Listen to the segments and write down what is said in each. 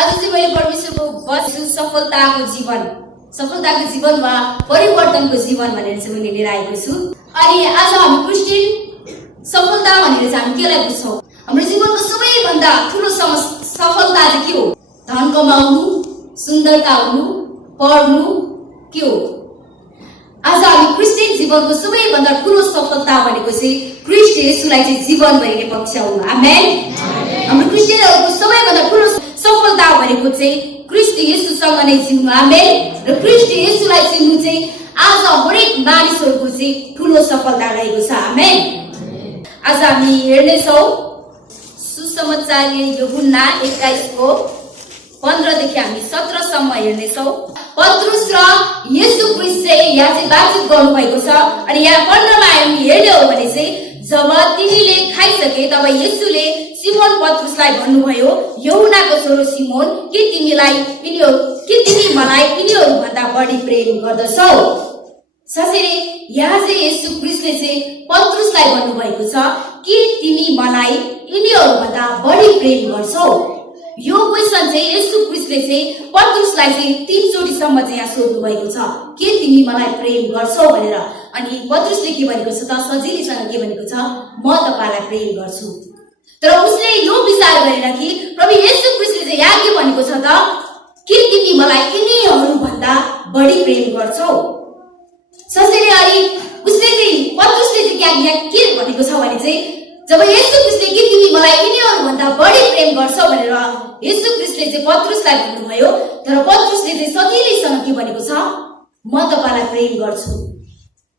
आज चाहिँ मैले परमेश्वरको वचन सफलताको जीवन वा परिवर्तनको जीवन भनेर चाहिँ मैले लिएर आएको छु। अनि आज हामी क्रिस्चियन सफलता भनेर चाहिँ हामी केलाई बुझ्छौँ? हाम्रो जीवनको सबैभन्दा ठुलो सफलता चाहिँ के हो? धन कमाउनु, सुन्दरता हुनु, पढ्नु के हो? आज हामी क्रिस्चियन जीवनको सबैभन्दा ठुलो सफलता भनेको चाहिँ क्रिस्ट येशूलाई चाहिँ जीवन भरिने पक्षाउनु। आमेन। हाम्रो क्रिस्चियनहरूको सबैभन्दा ठुलो सफलता भनेको चाहिँ क्रिस्ट येशूसँग नै जिउनु। आमेन। र क्रिस्ट येशूलाई चिन्नु चाहिँ आज हरेक मानिसहरूको चाहिँ ठुलो सफलता रहेको छ। आमेन। आज हामी हेर्नेछौँ सुसमाचार यूहन्ना 21 को 15 देखि हामी 17 सम्म हेर्नेछौँ। पत्रुस र येशू क्रिस्ट चाहिँ यहाँ चाहिँ बातचित गर्नुभएको छ। अनि यहाँ 15 मा हामी हेर्ने हो भने चाहिँ जब तिनीले खाइसके तब येशूले सिमोन पत्रुसलाई भन्नुभयो, यूहन्नाको छोरो सिमोन, के तिमी मलाई यिनीहरू भन्दा बढी प्रेम गर्दछौ? साथै यहाँ चाहिँ येशू क्रिस्टले चाहिँ पत्रुसलाई भन्नुभएको छ कि तिमी मलाई यिनीहरू भन्दा बढी प्रेम गर्छौ? यो क्वेशन चाहिँ येशू क्रिस्टले चाहिँ पत्रुसलाई चाहिँ 3 चोटिसम्म चाहिँ यहाँ सोध्नु भएको छ, के तिमी मलाई प्रेम गर्छौ भनेर। अनि पत्रुसले के भनेको छ त? सजिलैसँग के भनेको छ? म तपाईलाई प्रेम गर्छु। तर उसले यो विचार गरेन कि प्रभु येशू क्रिस्टले चाहिँ यहाँ के भनेको छ त? के तिमी मलाई यिनीहरू भन्दा बढी प्रेम गर्छौ? सजिलै अनि उसले चाहिँ पत्रुसले चाहिँ यहाँ के भनेको छ भने चाहिँ जब येशू क्रिस्टले के तिमी मलाई यिनीहरू भन्दा बढी प्रेम गर्छौ भनेर येशू क्रिस्टले चाहिँ पत्रुसलाई भन्नुभयो, तर पत्रुसले चाहिँ सजिलैसँग के भनेको छ? म तपाईलाई प्रेम गर्छु।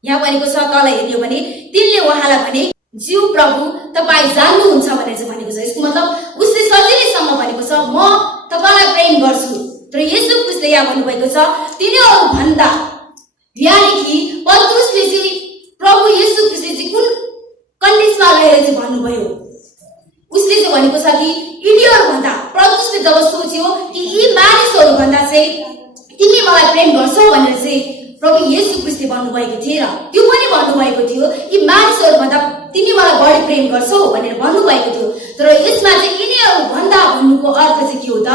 यहाँ भनेको छ, तल हेर्यो भने तिनले उहाँलाई भने, ज्यू प्रभु तपाईँ जान्नुहुन्छ भनेर चाहिँ भनेको छ। यसको मतलब उसले सजिलैसँग भनेको छ म तपाईलाई प्रेम गर्छु। तर येशू क्रिस्टले यहाँ भन्नुभएको छ तिनीहरू भन्दा, यानी कि पत्रुसले चाहिँ प्रभु येशू क्रिस्टले चाहिँ कुन कन्डिसनमा रहेर चाहिँ भन्नुभयो? उसले चाहिँ भनेको छ कि यिनीहरू भन्दा, पत्रुसले जब सोच्यो कि यी मानिसहरू भन्दा चाहिँ तिमी मलाई प्रेम गर्छौ भनेर चाहिँ प्रभु येशू क्रिस्टले भन्नुभएको थिए र त्यो पनि भन्नुभएको थियो यी मानिसहरू भन्दा तिमी मलाई बढी प्रेम गर्छौ भनेर भन्नुभएको थियो। तर यसमा चाहिँ यिनीहरू भन्दा भन्नुको अर्थ चाहिँ के हो त?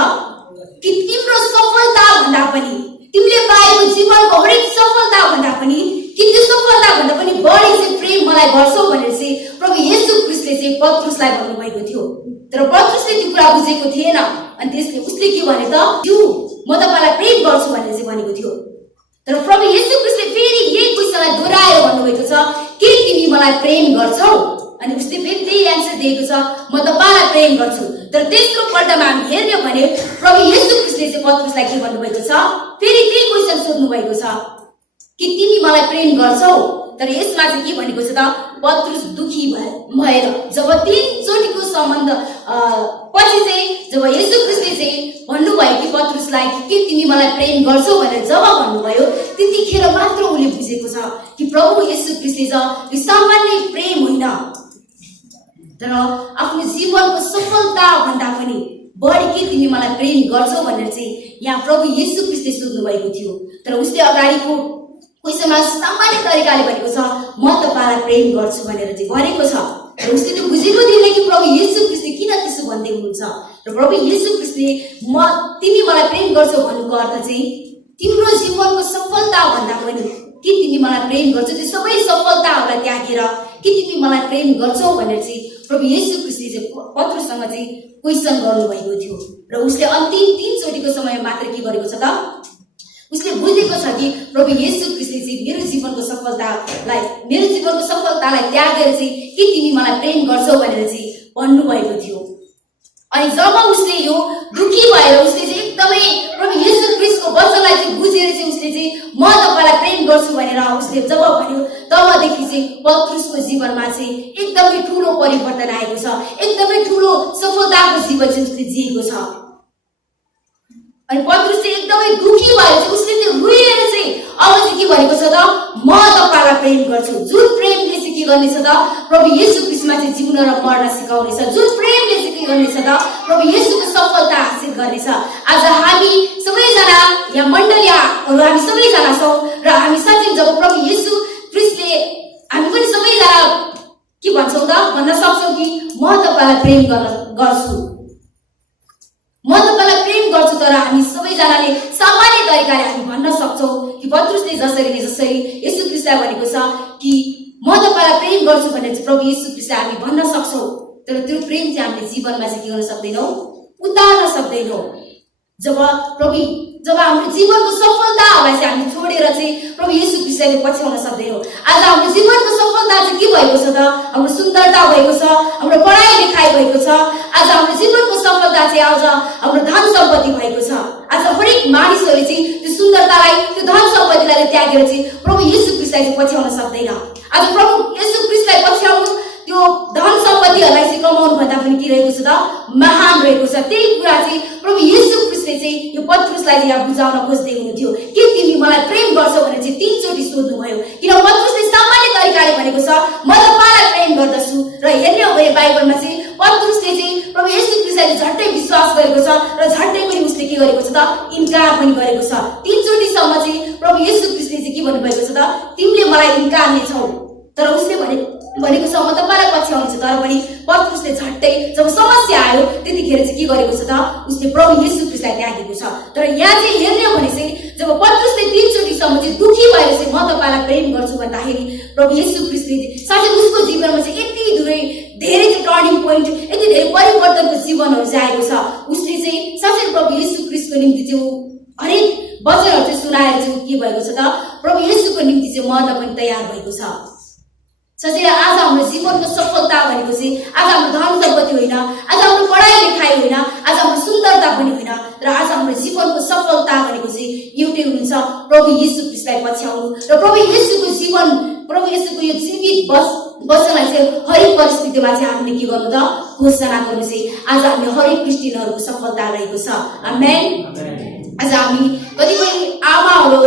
कि तिम्रो सफलता भन्दा पनि, तिमीले पाएको जीवनको हरेक सफलता भन्दा पनि, कि त्यो सफलता भन्दा पनि बढी चाहिँ प्रेम मलाई गर्छौ भनेर चाहिँ प्रभु येशू क्रिस्टले चाहिँ पत्रुसलाई भन्नुभएको थियो। तर पत्रुसले त्यो कुरा बुझेको थिएन। अनि त्यसले उसले के भने त? ज्यू म तपाईलाई प्रेम गर्छु भनेर चाहिँ भनेको थियो। तर प्रभु येशू क्रिस्टले फेरि यही क्वेशनलाई दोहोऱ्याएर भन्नुभएको छ, के तिमी मलाई प्रेम गर्छौ? अनि उसले फेरि त्यही एन्सर दिएको छ, म तपाईलाई प्रेम गर्छु। तर तेस्रो पल्टमा हामी हेर्ने भने प्रभु येशू क्रिस्टले चाहिँ पत्रुसलाई के भन्नुभएको छ? फेरि त्यही क्वेशन सोध्नु भएको छ कि तिमी मलाई प्रेम गर्छौ? तर यसमा चाहिँ के भनेको छ त? पत्रुस दुखी भएर जब 3 चोटिको सम्बन्ध पछि चाहिँ जब येशू क्रिस्टले चाहिँ भन्नुभयो कि पत्रुसलाई के तिमी मलाई प्रेम गर्छौ भनेर जब भन्नुभयो, त्यतिखेर मात्र उसले बुझेको छ कि प्रभु येशू क्रिस्टले चाहिँ यो सामान्य प्रेम होइन, तर आफ्नो जीवनको सफलता भन्दा पनि बढी के तिमी मलाई प्रेम गर्छौ भनेर चाहिँ यहाँ प्रभु येशू क्रिस्टले सोध्नु भएको थियो। तर उसले अगाडिको क्वेशनमा सामान्य तरिकाले भनेको छ, म तपाईलाई प्रेम गर्छु भनेर चाहिँ भनेको छ। र उसले त्यो बुझेको थिएन कि प्रभु येशू क्रिस्टले किन त्यसो भन्दै हुनुहुन्छ। र प्रभु येशू क्रिस्टले तिमी मलाई प्रेम गर्छौ भन्नुको अर्थ चाहिँ तिम्रो जीवनको सफलता भन्दा पनि के तिमी मलाई प्रेम गर्छौ, त्यो सबै सफलताहरूलाई त्यागेर के तिमी मलाई प्रेम गर्छौ भनेर चाहिँ प्रभु येशू क्रिस्टले चाहिँ पत्रुससँग चाहिँ क्वेशन गर्नुभएको थियो। र उसले अन्तिम 3 चोटिको समय मात्र के गरेको छ त? उसले बुझेको छ कि प्रभु येशू क्रिस्टले चाहिँ मेरो जीवनको सफलतालाई त्यागेर चाहिँ के तिमी मलाई प्रेम गर्छौ भनेर चाहिँ भन्नुभएको थियो। अनि जब उसले यो दुखी भएर उसले चाहिँ एकदमै प्रभु येशू क्रिस्टको वचनलाई चाहिँ बुझेर चाहिँ उसले चाहिँ म तपाईलाई प्रेम गर्छु भनेर उसले जब भन्यो, तबदेखि चाहिँ पत्रुसको जीवनमा चाहिँ एकदमै ठुलो परिवर्तन आएको छ, एकदमै ठुलो सफलताको जीवन चाहिँ उसले जिएको छ। अनि पत्रुस चाहिँ एकदमै दुखी भएर चाहिँ उसले चाहिँ रोएर चाहिँ अब चाहिँ के भनेको छ त? म तपाईलाई प्रेम गर्छु। जुन प्रेमले चाहिँ के गर्नेछ त? प्रभु येशू क्रिस्टमा चाहिँ जिउन र मर्न सिकाउनेछ। जुन प्रेमले चाहिँ के गर्नेछ त? प्रभु येशूको सफलता हासिल गर्नेछ। आज हामी सबैजना यहाँ मण्डलीहरू हामी सबैजना छौँ र हामी साँच्चै जब प्रभु येशू क्रिस्टले हामी पनि सबैजना के भन्छौँ त? भन्न सक्छौँ कि म तपाईलाई प्रेम गर्छु, म तपाईलाई प्रेम गर्छु हामी सबैजनाले सामान्य तरिकाले हामी भन्न सक्छौँ कि पत्रुसले जसरी येशू ख्रीष्टलाई भनेको छ कि म तपाईलाई प्रेम गर्छु भनेर चाहिँ प्रभु येशू ख्रीष्टलाई हामी भन्न सक्छौँ। तर त्यो प्रेम चाहिँ हामीले जीवनमा चाहिँ के गर्न सक्दैनौँ, उतार्न सक्दैनौँ। जब हाम्रो जीवनको सफलताहरूलाई चाहिँ हामीले छोडेर चाहिँ प्रभु येशू ख्रीष्टलाई पछ्याउन सक्दैनौँ। आज हाम्रो जीवनको सफलता चाहिँ के भएको छ त? हाम्रो सुन्दरता भएको छ, हाम्रो पढाइ लेखाइ भएको छ। आज हाम्रो जीवनको सफलता चाहिँ आज हाम्रो धन सम्पत्ति भएको छ। आज हरेक मानिसहरूले चाहिँ त्यो सुन्दरतालाई, त्यो धन सम्पत्तिलाई त्यागेर चाहिँ प्रभु येशू ख्रीष्टलाई चाहिँ पछ्याउन सक्दैन। आज प्रभु येशू ख्रीष्टलाई पछ्याउनु त्यो धन सम्पत्तिहरूलाई चाहिँ कमाउनु भन्दा पनि के रहेको छ त? महान रहेको छ। त्यही कुरा चाहिँ प्रभु येशू ख्रीष्टले चाहिँ यो पत्रुसलाई चाहिँ यहाँ बुझाउन खोज्दै हुनुहुन्थ्यो कि तिमी मलाई प्रेम गर्छौ भनेर चाहिँ 3 चोटि सोध्नुभयो। किन पत्रुसले सामान्य तरिकाले भनेको छ म तपाईलाई प्रेम गर्दछु। र हेर्ने हो भने बाइबलमा चाहिँ पत्रुसले चाहिँ प्रभु येशू ख्रीष्टलाई झट्टै विश्वास गरेको छ र झट्टै पनि उसले के गरेको छ त? इन्कार पनि गरेको छ। 3 चोटिसम्म चाहिँ प्रभु येशू ख्रीष्टले चाहिँ के भन्नुभएको छ त? तिमीले मलाई इन्कारनेछौ। तर उसले भनेको छ म तपाईलाई पछ्याउँछु। तर पनि पत्रुसले झट्टै जब समस्या आयो त्यतिखेर चाहिँ के गरेको छ त? उसले प्रभु येशू ख्रीष्टलाई त्यागेको छ। तर यहाँ चाहिँ हेर्ने हो भने चाहिँ जब पत्रुसले 3 चोटिसम्म चाहिँ दुखी भएर चाहिँ म तपाईलाई प्रेम गर्छु भन्दाखेरि प्रभु येशू ख्रीष्टले साथै उसको जीवनमा चाहिँ यति धेरै चाहिँ टर्निङ पोइन्ट, यति धेरै परिवर्तनको जीवनहरू चाहिँ आएको छ। उसले चाहिँ साथै प्रभु येशू ख्रीष्टको निम्ति चाहिँ हरेक वचनहरू चाहिँ सुनाएर चाहिँ के भएको छ त? प्रभु येशूको निम्ति चाहिँ मर्न पनि तयार भएको छ। सजिलै आज हाम्रो जीवनको सफलता भनेको चाहिँ आज हाम्रो धन सम्पत्ति होइन, आज हाम्रो पढाइ लेखाइ होइन, आज हाम्रो सुन्दरता पनि होइन, तर आज हाम्रो जीवनको सफलता भनेको चाहिँ एउटै हुनुहुन्छ प्रभु येशू ख्रीष्टलाई पछ्याउनु र प्रभु येशूको जीवन, प्रभु येशूको यो जीवित वचनलाई चाहिँ हरेक परिस्थितिमा चाहिँ हामीले के गर्नु त? घोषणा गर्नु चाहिँ आज हामी हरेक क्रिस्चियनहरूको सफलता रहेको छ। आमेन। आज हामी कतिपय आमाहरू,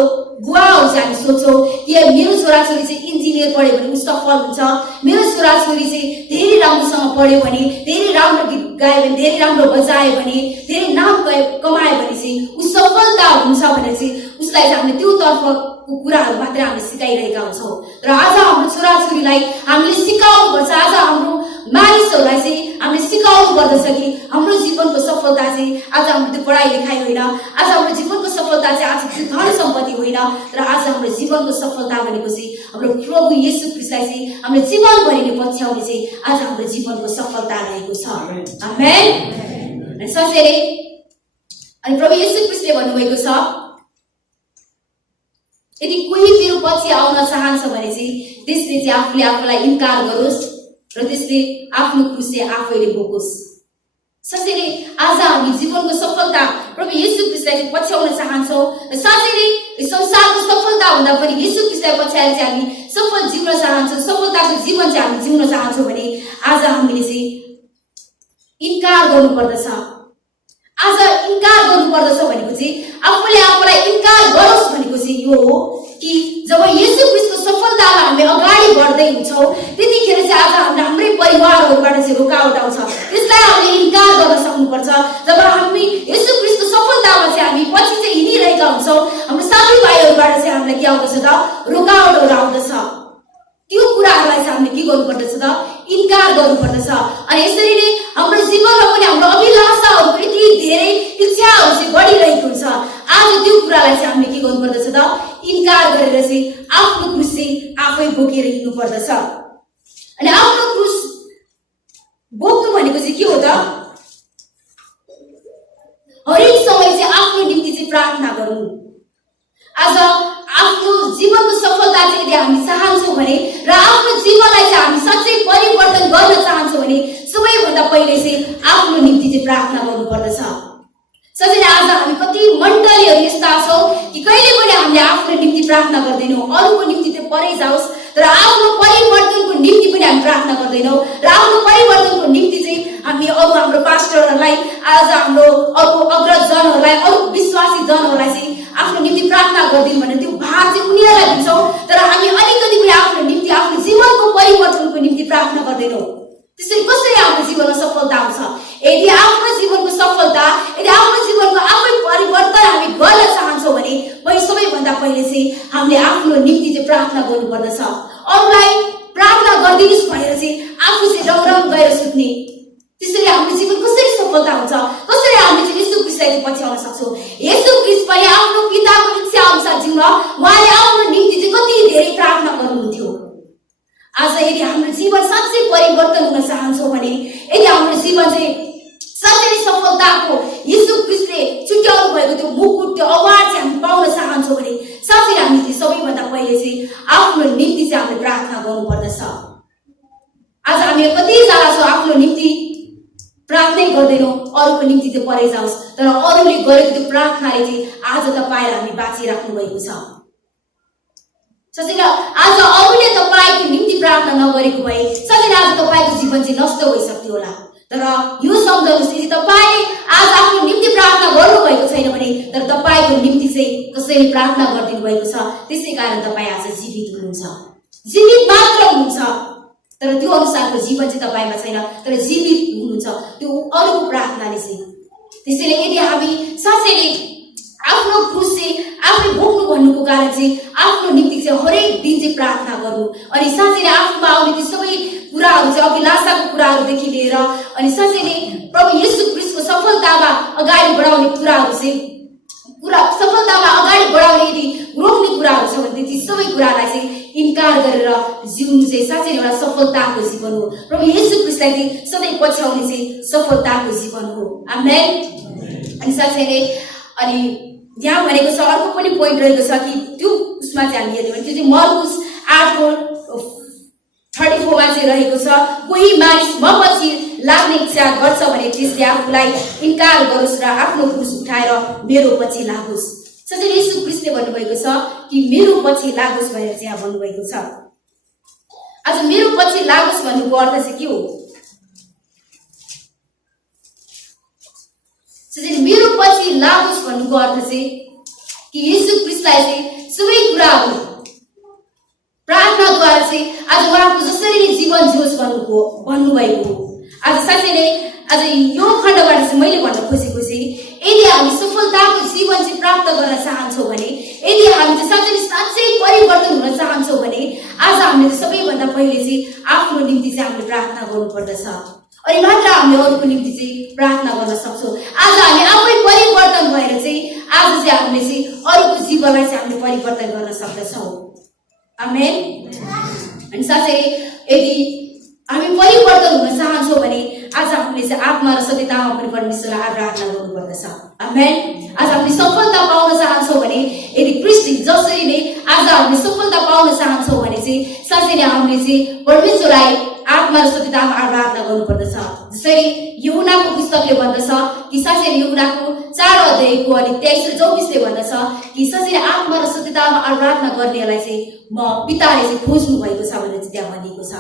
बुवाहरू चाहिँ हामी सोच्छौँ कि मेरो छोराछोरी चाहिँ इन्जिनियर पढ्यो भने ऊ सफल हुन्छ, मेरो छोराछोरी चाहिँ धेरै राम्रोसँग पढ्यो भने, धेरै राम्रो गीत गायो भने, धेरै राम्रो बजायो भने, धेरै नाम कमायो भने चाहिँ ऊ सफलता हुन्छ भनेर चाहिँ उसलाई चाहिँ हामीले त्यो तर्फको कुराहरू मात्रै हामीले सिकाइरहेका हुन्छौँ। र आज हाम्रो छोराछोरीलाई हामीले सिकाउनु पर्छ। आज हाम्रो मानिसहरूलाई चाहिँ हामीले सिकाउनु पर्दछ कि हाम्रो जीवनको सफलता चाहिँ आज हाम्रो त्यो पढाइ लेखाइ होइन, आज हाम्रो जीवनको सफलता चाहिँ आज त्यो धन सम्पत्ति होइन, तर आज हाम्रो जीवनको सफलता भनेको चाहिँ हाम्रो प्रभु येशू ख्रीष्टलाई चाहिँ हामीले जीवनभरि नै पछ्याउने चाहिँ आज हाम्रो जीवनको सफलता रहेको छ। आमेन। सजिलै अनि प्रभु येशू ख्रीष्टले भन्नुभएको छ यदि कोही मेरो पछि आउन चाहन्छ भने चाहिँ त्यसले चाहिँ आफूले आफूलाई इन्कार गरोस् र त्यसले आफ्नो क्रुस चाहिँ आफैले बोकोस्। साथै आज हामी जीवनको सफलता प्रभु येशू ख्रीष्टलाई पछ्याउन चाहन्छौँ र साथै संसारको सफलता भन्दा पनि येशू ख्रीष्टलाई पछ्याएर चाहिँ हामी सफल जिउन चाहन्छौँ, सफलताको जीवन चाहिँ हामी जिउन चाहन्छौँ भने आज हामीले चाहिँ इन्कार गर्नुपर्दछ। आज इन्कार गर्नुपर्दछ भनेको चाहिँ आफूले आफूलाई इन्कार गरोस् भनेको चाहिँ यो हो कि जब येशू ख्रीष्टको सफलतामा हामी अगाडि बढ्दै हुन्छौँ त्यतिखेर चाहिँ आज हाम्रै परिवारहरूबाट चाहिँ रोकावट आउँछ, त्यसलाई हामीले इन्कार गर्न सक्नुपर्छ। जब हामी येशू ख्रीष्टको सफलतामा चाहिँ हामी पछि चाहिँ हिँडिरहेका हुन्छौँ हाम्रो साथीभाइहरूबाट चाहिँ हामीलाई के आउँदछ त? रोकावटहरू आउँदछ। त्यो कुराहरूलाई चाहिँ हामीले के गर्नुपर्दछ त? इन्कार गर्नुपर्दछ। अनि यसरी नै हाम्रो जीवनमा पनि हाम्रो अभिलाषाहरूको यति धेरै इच्छाहरू चाहिँ बढिरहेको हुन्छ। आज त्यो कुरालाई चाहिँ हामीले के गर्नुपर्दछ त? इन्कार गरेर चाहिँ आफ्नो क्रुस चाहिँ आफै बोकेर हिँड्नु पर्दछ। अनि आफ्नो क्रुस बोक्नु भनेको चाहिँ के हो त? हरेक समय चाहिँ आफ्नो निम्ति चाहिँ प्रार्थना गर्नु। आज आफ्नो जीवनको सफलता चाहिँ यदि हामी चाहन्छौँ भने र आफ्नो जीवनलाई चाहिँ हामी साँच्चै परिवर्तन गर्न चाहन्छौँ भने सबैभन्दा पहिले चाहिँ आफ्नो निम्ति चाहिँ प्रार्थना गर्नुपर्दछ। साथै आज हामी कति मण्डलीहरू यस्ता छौँ कि कहिले पनि हामीले आफ्नो निम्ति प्रार्थना गर्दैनौँ, अरूको निम्ति त्यो परै जाओस्, तर आफ्नो परिवर्तनको निम्ति पनि हामी प्रार्थना गर्दैनौँ र आफ्नो परिवर्तनको निम्ति चाहिँ हामी अरू हाम्रो पास्टरहरूलाई, आज हाम्रो अरू अग्रजनहरूलाई, अरू विश्वासी जनहरूलाई चाहिँ आफ्नो निम्ति प्रार्थना गरिदिनु भने त्यो भार चाहिँ उनीहरूलाई दिन्छौँ, तर हामी अलिकति पनि आफ्नो निम्ति, आफ्नो जीवनको परिवर्तनको निम्ति प्रार्थना गर्दैनौँ। त्यसरी कसरी आफ्नो जीवनमा सफलता आउँछ? यदि आफ्नो जीवनको सफलता, यदि आफ्नो जीवनको आफै परिवर्तन हामी गर्न चाहन्छौँ भने सबैभन्दा पहिले चाहिँ हामीले आफ्नो निम्ति चाहिँ प्रार्थना गर्नुपर्दछ। अरूलाई प्रार्थना गरिदिनुहोस् भनेर चाहिँ आफू चाहिँ रङ गएर सुत्ने, त्यसरी हाम्रो जीवन कसरी सफलता हुन्छ? कसरी हामीले चाहिँ येशू ख्रीष्टलाई पछ्याउन सक्छौँ। येशू ख्रीष्ट पनि आफ्नो पिताको इच्छा अनुसार जिउन उहाँले आफ्नो निम्ति चाहिँ कति धेरै प्रार्थना गर्नुहुन्थ्यो। आज यदि हाम्रो जीवन साँच्चै परिवर्तन हुन चाहन्छौँ भने, यदि हाम्रो जीवन चाहिँ साँच्चै सफलताको येशू ख्रीष्टले छुट्याउनु भएको त्यो मुकुट, त्यो अवार्ड चाहिँ हामी पाउन चाहन्छौँ भने साँच्चै हामीले सबैभन्दा पहिले चाहिँ आफ्नो निम्ति चाहिँ हामीले प्रार्थना गर्नुपर्दछ। आज हामी कतिजना छौँ आफ्नो निम्ति प्रार्थनै गर्दैनौँ, अरूको निम्ति चाहिँ परै जाओस्, तर अरूले गरेको त्यो प्रार्थनाले चाहिँ आज तपाईँ हामी बाँचिराख्नु भएको छ। साँच्चै आज अरूले तपाईँको निम्ति प्रार्थना नगरेको भए साँच्चै आज तपाईँको जीवन चाहिँ नष्ट भइसक्थ्यो होला। तर यो सम्झनुहोस्, यदि तपाईँले आज आफ्नो निम्ति प्रार्थना गर्नुभएको छैन भने, तर तपाईँको निम्ति चाहिँ कसैले प्रार्थना गरिदिनु भएको छ, त्यसै कारण तपाईँ आज जीवित हुनुहुन्छ। जीवित मात्र हुनुहुन्छ, तर त्यो अनुसारको जीवन चाहिँ तपाईँमा छैन, तर जीवित हुनुहुन्छ त्यो अरूको प्रार्थनाले चाहिँ। त्यसैले यदि हामी साँच्चैले आफ्नो क्रुस चाहिँ आफै बोक्नु भन्नुको कारण चाहिँ आफ्नो निम्ति चाहिँ हरेक दिन चाहिँ प्रार्थना गर्नु, अनि साँच्चैले आफूमा आउने ती सबै कुराहरू चाहिँ अभिलाषाको कुराहरूदेखि लिएर अनि साँच्चैले प्रभु येशू ख्रीष्टको सफलतामा अगाडि बढाउने कुराहरू चाहिँ सफलतामा अगाडि बढाउने यदि रोक्ने कुराहरू छ भने ती सबै कुरालाई चाहिँ इन्कार गरेर जिउनु चाहिँ साँच्चै एउटा सफलताको जीवन हो। प्रभु येशू ख्रीष्टलाई चाहिँ सधैँ पछ्याउने चाहिँ सफलताको जीवन हो। आमेन। अनि साँच्चैले अनि यहाँ भनेको छ अर्को पनि पोइन्ट रहेको छ कि त्यो उसमा चाहिँ हामी हेर्ने भने त्यो चाहिँ मर्कुस 8:34 चाहिँ रहेको छ, कोही मानिस म पछि लाग्ने इच्छा गर्छ भने त्यसले आफूलाई इन्कार गरोस् र आफ्नो क्रुस उठाएर मेरो पछि लागोस्। साँच्चै येशू ख्रीष्टले भन्नुभएको छ कि मेरो पछि लागोस् भनेर चाहिँ यहाँ भन्नुभएको छ। आज मेरो पछि लागोस् भन्नुको अर्थ चाहिँ के हो? मेरो पछि लागोस् भन्नुको अर्थ चाहिँ कि येशू ख्रीष्टलाई चाहिँ सबै कुराहरू प्रार्थनाद्वारा चाहिँ आज उहाँको जसरी जीवन जियोस् भन्नुभएको हो। आज साँच्चै आज यो खण्डबाट चाहिँ मैले भन्न खोजेको चाहिँ यदि हामी सफलताको जीवन चाहिँ प्राप्त गर्न चाहन्छौँ भने, यदि हामी चाहिँ साँच्चै परिवर्तन हुन चाहन्छौँ भने आज हामीले सबैभन्दा पहिले चाहिँ आफ्नो निम्ति चाहिँ हामीले प्रार्थना गर्नुपर्दछ, अनि मात्र हामीले अरूको निम्ति चाहिँ प्रार्थना गर्न सक्छौँ। आज हामी आफै परिवर्तन भएर चाहिँ आज चाहिँ हामीले चाहिँ अरूको जीवनलाई चाहिँ हामीले परिवर्तन गर्न सक्दछौँ। आमेन। अनि साँच्चै यदि हामी परिवर्तन हुन चाहन्छौँ भने आज हामीले चाहिँ आत्मा र सत्यतामा पनि परमेश्वरलाई आराधना गर्नुपर्दछ। आमेन। आज हामीले सफलता पाउन चाहन्छौँ भने, यदि ख्रीष्ट जसरी नै आज हामीले सफलता पाउन चाहन्छौँ भने चाहिँ साँच्चै नै हामीले चाहिँ परमेश्वरलाई आत्मा र सत्यतामा आराधना गर्नुपर्दछ। जसरी यूहन्नाको पुस्तकले भन्दछ कि साँच्चै यूहन्नाको 4:23 अनि 23 र 24ले भन्दछ कि साँच्चै आत्मा र सत्यतामा आराधना गर्नेलाई चाहिँ म पिताले चाहिँ खोज्नु भएको छ भनेर चाहिँ त्यहाँ भनिएको छ।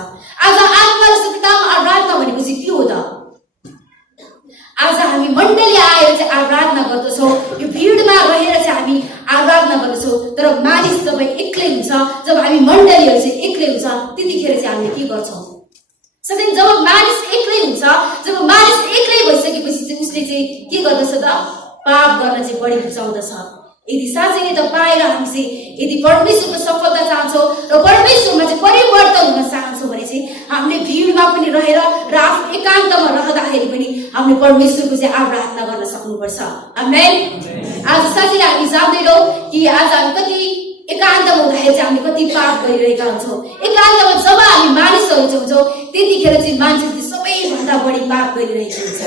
आज आत्मा र सत्यतामा आराधना भनेको चाहिँ के हो त? आज हामी मण्डली आएर चाहिँ आराधना गर्दछौँ, यो भिडमा रहेर चाहिँ हामी आराधना गर्दछौँ, तर मानिस जब एक्लै हुन्छ, जब हामी मण्डलीहरू चाहिँ एक्लै हुन्छ त्यतिखेर चाहिँ हामीले के गर्छौँ? साँच्चै जब मानिस एक्लै हुन्छ, जब मानिस एक्लै भइसकेपछि चाहिँ उसले चाहिँ के गर्दछ त? पाप गर्न चाहिँ बढी रुचाउँदछ। यदि साँच्चै नै तपाईँ र हामी चाहिँ यदि परमेश्वरको सफलता चाहन्छौँ र परमेश्वरमा चाहिँ परिवर्तन हुन चाहन्छौँ भने चाहिँ हामीले भिडमा पनि रहेर र आफू एकान्तमा रहँदाखेरि पनि हामीले परमेश्वरको चाहिँ आराधना गर्न सक्नुपर्छ। आमेन। आज साँच्चै हामी जान्दैनौँ कि आज हामी कति एकान्तमा हुँदाखेरि चाहिँ हामीले कति पाप गरिरहेका हुन्छौँ। एकान्तमा जब हामी मानिसहरू चाहिँ हुन्छौँ त्यतिखेर चाहिँ मान्छेले सबैभन्दा बढी पाप गरिरहेको हुन्छ।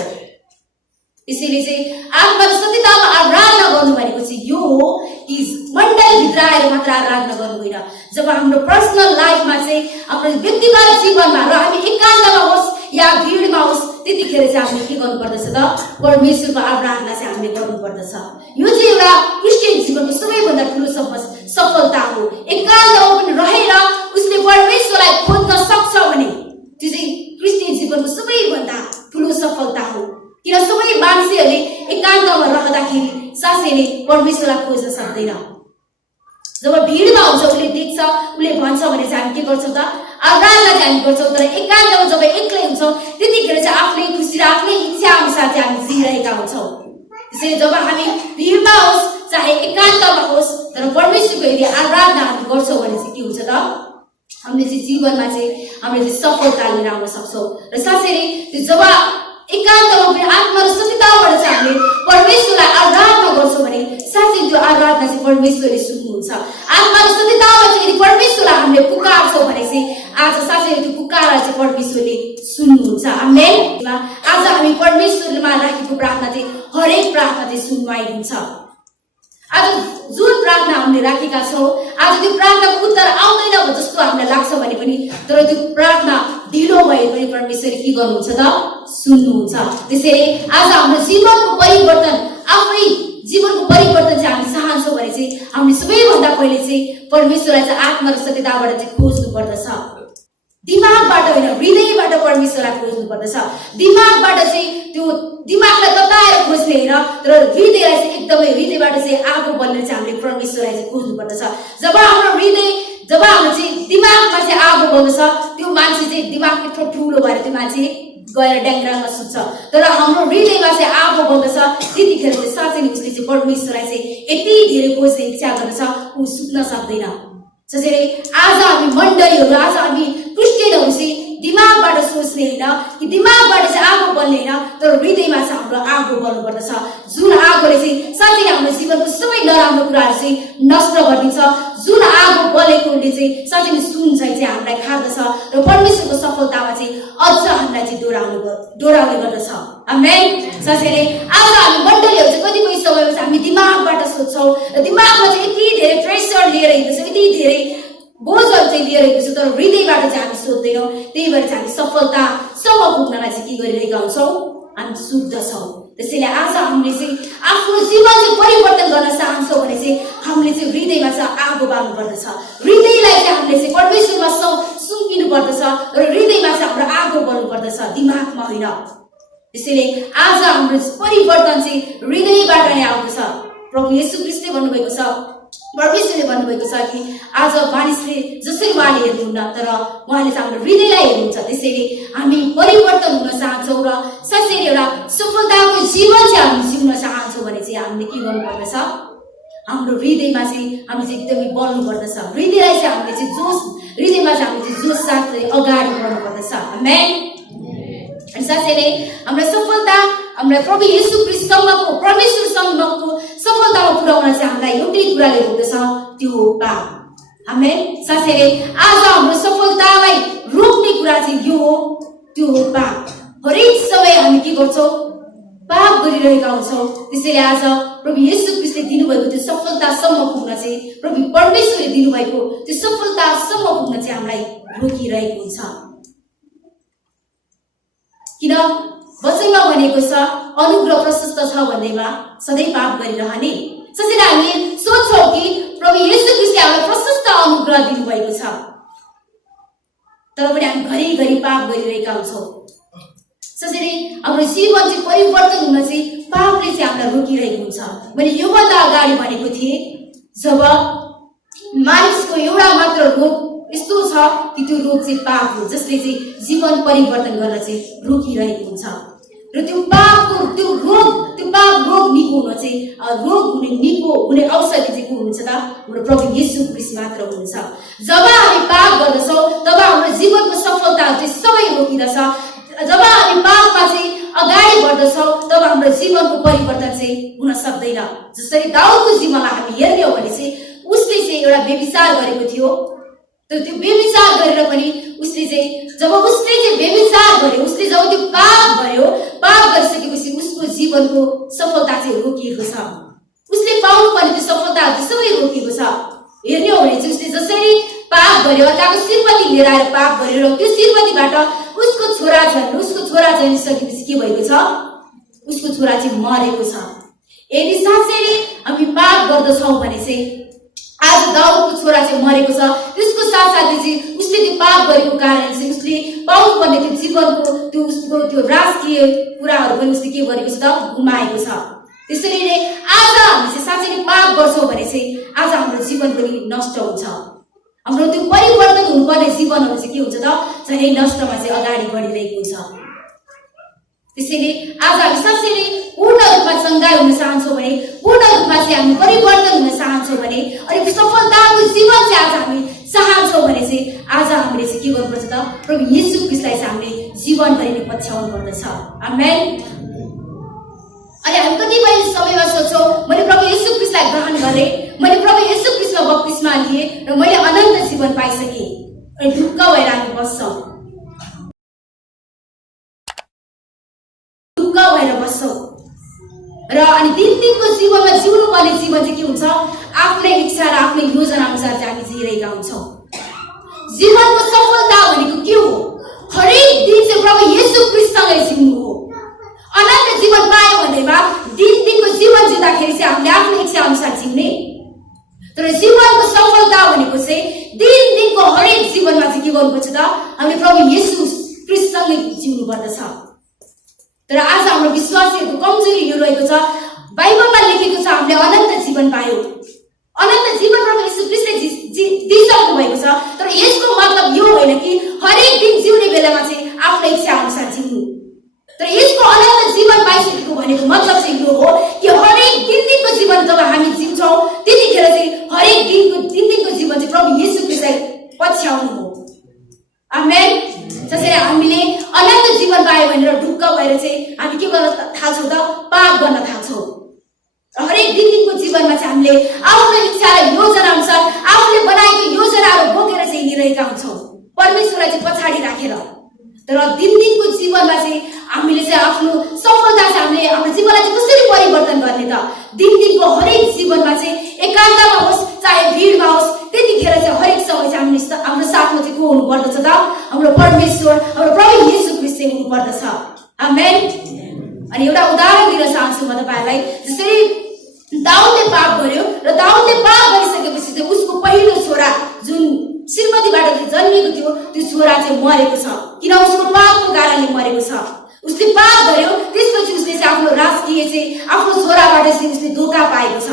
त्यसैले चाहिँ आत्मा र सत्यतामा आराधना गर्नु भनेको चाहिँ यो हो कि मण्डलीभित्र आएर मात्र आराधना गर्नु होइन। जब हाम्रो पर्सनल लाइफमा चाहिँ हाम्रो व्यक्तिगत जीवनमा र हामी एकान्तमा होस् या भिडमा होस् त्यतिखेर चाहिँ हामीले के गर्नुपर्दछ त? परमेश्वरको आराधना चाहिँ हामीले गर्नुपर्दछ। यो चाहिँ एउटा क्रिस्चियन जीवनको सबैभन्दा ठुलो सफलता हो। एकान्तमा पनि रहेर उसले परमेश्वरलाई खोज्न सक्छ भने त्यो चाहिँ क्रिस्चियन जीवनको सबैभन्दा ठुलो सफलता हो। किन सबै मान्छेहरूले एकान्तमा रहँदाखेरि साँच्चै नै परमेश्वरलाई खोज्न सक्दैन। जब भिडमा हुन्छ उसले देख्छ, उसले भन्छ भने चाहिँ हामी के गर्छौँ त? आराधना चाहिँ हामी गर्छौँ, तर एकान्तमा जब एक्लै हुन्छौँ त्यतिखेर चाहिँ आफ्नै खुसी र आफ्नै इच्छा अनुसार चाहिँ हामी जिइरहेका हुन्छौँ। त्यसैले जब हामी भिडमा होस् चाहे एकान्तमा होस्, तर परमेश्वरको यदि आराधना हामी गर्छौँ भने चाहिँ के हुन्छ त? हामीले चाहिँ जीवनमा चाहिँ हामीले चाहिँ सफलता लिएर आउन सक्छौँ। र साँच्चै नै त्यो जब एकान्तमा पनि आत्मा र सत्यताबाट चाहिँ हामीले परमेश्वरलाई आराधना गर्छौँ भने साँच्चै त्यो आराधना चाहिँ परमेश्वरले सुन्नुहुन्छ। आत्मा र सत्यतामा चाहिँ यदि परमेश्वरलाई हामीले पुकारछौँ भने चाहिँ आज साँच्चै त्यो पुकारलाई चाहिँ परमेश्वरले सुन्नुहुन्छ। आमेन। आज हामी परमेश्वरमा राखेको प्रार्थना चाहिँ हरेक प्रार्थना चाहिँ सुन्नुहुन्छ। आज जुन प्रार्थना हामीले राखेका छौँ आज त्यो प्रार्थनाको उत्तर आउँदैन जस्तो हामीलाई लाग्छ भने पनि तर त्यो प्रार्थना ढिलो भए पनि परमेश्वरले के गर्नुहुन्छ त सुन्नुहुन्छ। त्यसैले आज हाम्रो जीवनको परिवर्तन आफै जीवनको परिवर्तन चाहिँ हामी चाहन्छौँ भने चाहिँ हामीले सबैभन्दा पहिले चाहिँ परमेश्वरलाई चाहिँ आत्मा र सत्यताबाट चाहिँ खोज्नु पर्दछ। दिमागबाट होइन हृदयबाट परमेश्वरलाई खोज्नु पर्दछ। दिमागबाट चाहिँ त्यो दिमागलाई तताएर खोज्ने होइन तर हृदयलाई चाहिँ एकदमै हृदयबाट चाहिँ आगो बल्ने चाहिँ हामीले परमेश्वरलाई चाहिँ खोज्नु पर्दछ। जब हाम्रो हृदय जब हाम्रो चाहिँ दिमागमा चाहिँ आगो बल्दछ त्यो मान्छे चाहिँ दिमाग यत्रो ठुलो भएर त्यो मान्छे गएर ड्याङ्ग्रामा सुत्छ। तर हाम्रो हृदयमा चाहिँ आगो बल्दछ त्यतिखेर चाहिँ साँच्चै नै उसले चाहिँ परमेश्वरलाई चाहिँ यति धेरै खोज्ने इच्छा गर्दछ ऊ सुत्न सक्दैन। त्यसैले आज हामी मण्डलीहरू आज हामी क्रिस्चियनहरू चाहिँ दिमागबाट सोच्ने होइन कि दिमागबाट चाहिँ आगो बल्ने होइन तर हृदयमा चाहिँ हाम्रो आगो बल्नु पर्दछ। जुन आगोले चाहिँ साँच्चै हाम्रो जीवनको सबै नराम्रो कुराहरू चाहिँ नष्ट गरिदिन्छ। जुन आगो बलेकोले चाहिँ साँच्चै नै सुन चाहिँ हामीलाई खार्दछ र परमेश्वरको सफलतामा चाहिँ अझ हामीलाई चाहिँ दोहोऱ्याउने गर्दछ। आमेन। साँच्चै आज हामी मण्डलीहरू चाहिँ कतिपय समयमा चाहिँ हामी दिमागबाट सोच्छौँ र दिमागमा चाहिँ यति धेरै प्रेसर लिएर हिँड्छौँ यति धेरै बोझहरू चाहिँ लिएर हिँड्छौँ तर हृदयबाट चाहिँ हामी सोध्दैनौँ। त्यही भएर चाहिँ हामी सफलतासम्म पुग्नलाई चाहिँ के गरिरहेका हुन्छौँ हामी सुत्दछौँ। त्यसैले आज हामीले चाहिँ आफ्नो जीवन चाहिँ परिवर्तन गर्न चाहन्छौँ भने चाहिँ हामीले चाहिँ हृदयमा चाहिँ आगो बाल्नु पर्दछ। हृदयलाई चाहिँ हामीले चाहिँ परमेश्वरमा सुम्पिनु पर्दछ र हृदयमा चाहिँ हाम्रो आगो बल्नु पर्दछ दिमागमा होइन। त्यसैले आज हाम्रो परिवर्तन चाहिँ हृदयबाट नै आउँदछ। प्रभु येशू ख्रीष्टले भन्नुभएको छ परमेश्वरले भन्नुभएको छ कि आज मानिसले जसरी उहाँले हेर्नुहुन्न तर उहाँले चाहिँ हाम्रो हृदयलाई हेर्नुहुन्छ। त्यसैले हामी परिवर्तन हुन चाहन्छौँ र साँच्चै एउटा सफलताको जीवन चाहिँ हामी जिउन चाहन्छौँ भने चाहिँ हामीले के गर्नुपर्दछ हाम्रो हृदयमा चाहिँ हामी चाहिँ एकदमै बल्नु पर्दछ। हृदयलाई चाहिँ हामीले चाहिँ हृदयमा चाहिँ हामीले चाहिँ जोस साथ अगाडि बढ्नु पर्दछ। आमेन। अनि साँच्चै नै हाम्रो सफलता हामीलाई प्रभु येशू ख्रीष्टसँगको परमेश्वरसँगको सफलतामा पुर्याउन चाहिँ हामीलाई एउटै कुराले हुँदछ त्यो हो पाप। आमेन। साँच्चै नै आज हाम्रो सफलतालाई रोक्ने कुरा चाहिँ यो हो त्यो हो पाप। हरेक समय हामी के गर्छौँ पाप गरिरहेका हुन्छौँ। त्यसैले आज प्रभु येशू ख्रीष्टले दिनुभएको त्यो सफलतासम्म पुग्न चाहिँ प्रभु परमेश्वरले दिनुभएको त्यो सफलतासम्म पुग्न चाहिँ हामीलाई रोकिरहेको हुन्छ। किन वचनमा भनेको छ अनुग्रह प्रशस्त छ भन्दैमा सधैँ पाप गरिरहने। त्यसैले हामीले सोच्छौँ कि प्रभु येशू ख्रीष्टले हामीलाई प्रशस्त अनुग्रह दिनुभएको छ तर पनि हामी घरिघरि पाप गरिरहेका हुन्छौँ। त्यसैले हाम्रो जीवन चाहिँ परिवर्तन हुन चाहिँ पापले चाहिँ हामीलाई रोकिरहेको हुन्छ। मैले योभन्दा अगाडि भनेको थिएँ जब मानिसको एउटा मात्र रोग यस्तो छ कि त्यो रोग चाहिँ पाप हो जसले चाहिँ जीवन परिवर्तन गर्न चाहिँ रोकिरहेको हुन्छ र त्यो पाप रोग निको हुन चाहिँ रोग निको हुने औषधि चाहिँ को हुनुहुन्छ त हाम्रो प्रभु येशू ख्रीष्ट मात्र हुनुहुन्छ। जब हामी पाप गर्दछौँ तब हाम्रो जीवनको सफलता चाहिँ सबै रोकिदछ। जब हामी पापमा चाहिँ अगाडि बढ्दछौँ तब हाम्रो जीवनको परिवर्तन चाहिँ हुन सक्दैन। जसरी दाउदको जीवनलाई हामी हेर्ने हो भने चाहिँ उसले चाहिँ एउटा व्यभिचार गरेको थियो। त्यो व्यभिचार गरेर पनि उसले चाहिँ जब उसले चाहिँ व्यभिचार गर्यो उसले जब त्यो पाप गर्यो पाप गरिसकेपछि उसको जीवनको सफलता चाहिँ रोकिएको छ। उसले पाउनु पर्ने त्यो सफलता सबै रोकिएको छ। हेर्ने हो भने चाहिँ उसले जसरी पाप गर्यो अर्काको श्रीमती लिएर आएर पाप गर्यो र त्यो श्रीमतीबाट उसको छोरा जन्मिसकेपछि के भएको छ उसको छोरा चाहिँ मरेको छ। यदि साँच्चै हामी पाप गर्दछौँ भने चाहिँ आज दाउदको छोरा चाहिँ मरेको छ। त्यसको साथसाथै चाहिँ उसले त्यो पाप गरेको कारणले चाहिँ उसले पाउनु पर्ने त्यो जीवनको उसको त्यो राजकीय कुराहरू पनि उसले के गरेको छ त गुमाएको छ। त्यसरी नै आज हामी चाहिँ साँच्चै नै पाप गर्छौँ भने चाहिँ आज हाम्रो जीवन पनि नष्ट हुन्छ। हाम्रो त्यो परिवर्तन हुनुपर्ने जीवनहरू चाहिँ के हुन्छ त झनै नष्टमा चाहिँ अगाडि बढिरहेको हुन्छ। त्यसैले आज हामी साँच्चै नै पूर्ण रूपमा चङ्गाई हुन चाहन्छौँ भने पूर्ण रूपमा चाहिँ हामी परिवर्तन हुन चाहन्छौँ भने अनि सफलताको जीवन चाहिँ आज हामी चाहन्छौँ भने चाहिँ आज हामीले चाहिँ के गर्नुपर्छ त? प्रभु येशू ख्रीष्टलाई चाहिँ हामीले जीवनभरि नै पछ्याउनु पर्दछ। आमेन। अनि हामी कतिपय समयमा सोच्छौँ मैले प्रभु येशू ख्रीष्टलाई ग्रहण गरेँ, मैले प्रभु येशू ख्रीष्टमा बप्तिस्मा लिएँ र मैले अनन्त जीवन पाइसकेँ, अनि ढुक्क भएर हामी बस्छौँ, ढुक्क भएर बस्छौँ र अनि दिनको जीवनमा जिउनु पर्ने जीवन चाहिँ के हुन्छ? आफ्नै इच्छा र आफ्नै योजना अनुसार चाहिँ हामी जिइरहेका हुन्छौँ। जीवनको सफलता भनेको के हो? हरेक दिन चाहिँ प्रभु येशू ख्रीष्टसँगै जिउनु हो। अनन्त जीवन पायो भन्दैमा दिनको जीवन जिउँदाखेरि चाहिँ हामीले आफ्नो इच्छा अनुसार जिउने। तर जीवनको सफलता भनेको चाहिँ दिनको हरेक जीवनमा चाहिँ के गर्नुपर्छ त? हामीले प्रभु येशू ख्रीष्टसँगै जिउनु पर्दछ। तर आज हाम्रो विश्वासीहरूको कमजोरी यो रहेको छ, बाइबलमा लेखेको छ हामीले अनन्त जीवन पायौँ, अनन्त जीवन प्रभु येशू ख्रीष्टले दिइसक्नु भएको छ। तर यसको मतलब यो होइन कि हरेक दिन जिउने बेलामा चाहिँ आफ्नो इच्छा अनुसार जिउनु। तर यसको अनन्त जीवन पाइसकेको भनेको मतलब चाहिँ यो हो कि हरेक दिनको जीवन जब हामी जिउँछौँ त्यतिखेर चाहिँ हरेक दिनको जीवन चाहिँ प्रभु येशू ख्रीष्टलाई पछ्याउनु हो। आमेन। त्यसैले हामीले अनन्त जीवन पायो भनेर ढुक्क भएर चाहिँ हामी के गर्न थाल्छौँ त? पाप गर्न थाल्छौँ। हरेक दिनको जीवनमा चाहिँ हामीले आफ्नो इच्छा र योजना अनुसार आफूले बनाएको योजनाहरू बोकेर चाहिँ हिँडिरहेका हुन्छौँ, परमेश्वरलाई चाहिँ पछाडि राखेर। तर दिनको जीवनमा चाहिँ हामीले चाहिँ आफ्नो सफलता चाहिँ हामीले हाम्रो जीवनलाई चाहिँ कसरी परिवर्तन गर्ने त? दिनको हरेक जीवनमा चाहिँ एकान्तमा होस् चाहे भिडमा होस्, त्यतिखेर चाहिँ हरेक समय चाहिँ हाम्रो साथमा चाहिँ को हुनु पर्दछ त? हाम्रो परमेश्वर, हाम्रो प्रभु येशू ख्रीष्ट चाहिँ हुनु पर्दछ। आमेन। अनि एउटा उदाहरण दिन चाहन्छु म तपाईँहरूलाई। जसरी दाउदले पाप गर्यो र दाउदले पाप गरिसकेपछि चाहिँ उसको पहिलो छोरा जुन श्रीमतीबाट चाहिँ जन्मिएको थियो त्यो छोरा चाहिँ मरेको छ, किन? उसको पापको कारणले मरेको छ। उसले पाप गर्यो, त्यसपछि उसले चाहिँ आफ्नो राजकीय चाहिँ आफ्नो छोराबाट चाहिँ उसले धोका पाएको छ।